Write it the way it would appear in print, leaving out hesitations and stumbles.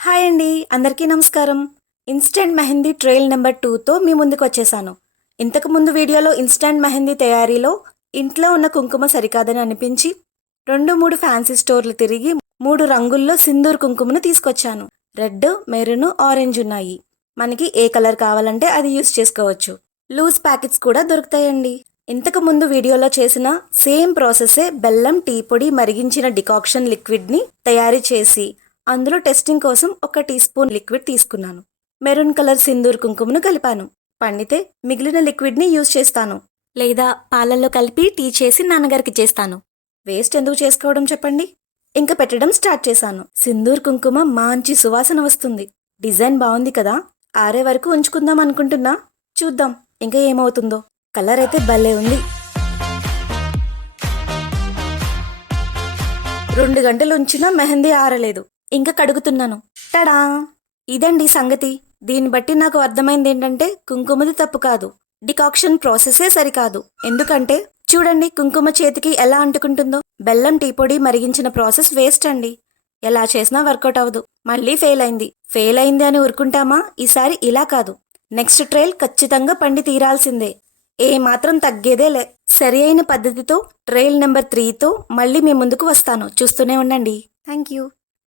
Hi అండి, అందరికీ నమస్కారం. ఇన్స్టెంట్ మెహందీ ట్రయల్ నెంబర్ 2తో మీ ముందుకు వచ్చేసాను. ఇంతకుముందు వీడియోలో ఇన్స్టెంట్ మెహందీ తయారీలో ఇంట్లో ఉన్న కుంకుమ సరికాదని అనిపించి 2-3 ఫ్యాన్సీ స్టోర్లు తిరిగి 3 రంగుల్లో సింధూర్ కుంకుమను తీసుకొచ్చాను. రెడ్, మెరూన్, ఆరెంజ్ ఉన్నాయి. మనకి ఏ కలర్ కావాలంటే అది యూస్ చేసుకోవచ్చు. లూజ్ ప్యాకెట్స్ కూడా దొరుకుతాయండి. ఇంతకు ముందు వీడియోలో చేసిన సేమ్ ప్రాసెసే బెల్లం, టీ పొడి, మరిగించిన డికాక్షన్ లిక్విడ్ని తయారు చేసి అందులో టెస్టింగ్ కోసం 1 టీ స్పూన్ లిక్విడ్ తీసుకున్నాను. మెరూన్ కలర్ సింధూర్ కుంకుమను కలిపాను. పండితే మిగిలిన లిక్విడ్ని యూజ్ చేస్తాను, లేదా పాలల్లో కలిపి టీ చేసి నాన్నగారికి చేస్తాను. వేస్ట్ ఎందుకు చేసుకోవడం చెప్పండి. ఇంకా పెట్టడం స్టార్ట్ చేశాను. సింధూర్ కుంకుమ మంచి సువాసన వస్తుంది. డిజైన్ బాగుంది కదా. ఆరే వరకు ఉంచుకుందాం అనుకుంటున్నా. చూద్దాం ఇంకా ఏమవుతుందో. కలర్ అయితే భలే ఉంది. 2 గంటలు ఉంచినా మెహందీ ఆరలేదు. ఇంకా కడుగుతున్నాను. టడా! ఇదండి సంగతి. దీన్ని బట్టి నాకు అర్థమైంది ఏంటంటే కుంకుమది తప్పు కాదు, డికాక్షన్ ప్రాసెసే సరికాదు. ఎందుకంటే చూడండి కుంకుమ చేతికి ఎలా అంటుకుంటుందో. బెల్లం, టీ పొడి, మరిగించిన ప్రాసెస్ వేస్ట్ అండి. ఎలా చేసినా వర్కౌట్ అవ్వదు. మళ్ళీ ఫెయిల్ అయింది అని ఊరుకుంటామా? ఈసారి ఇలా కాదు. నెక్స్ట్ ట్రయల్ ఖచ్చితంగా పండి తీరాల్సిందే. ఏ మాత్రం తగ్గేదేలే. సరి అయిన పద్ధతితో ట్రయల్ నెంబర్ 3తో మళ్ళీ మీ ముందుకు వస్తాను. చూస్తూనే ఉండండి. Thank you.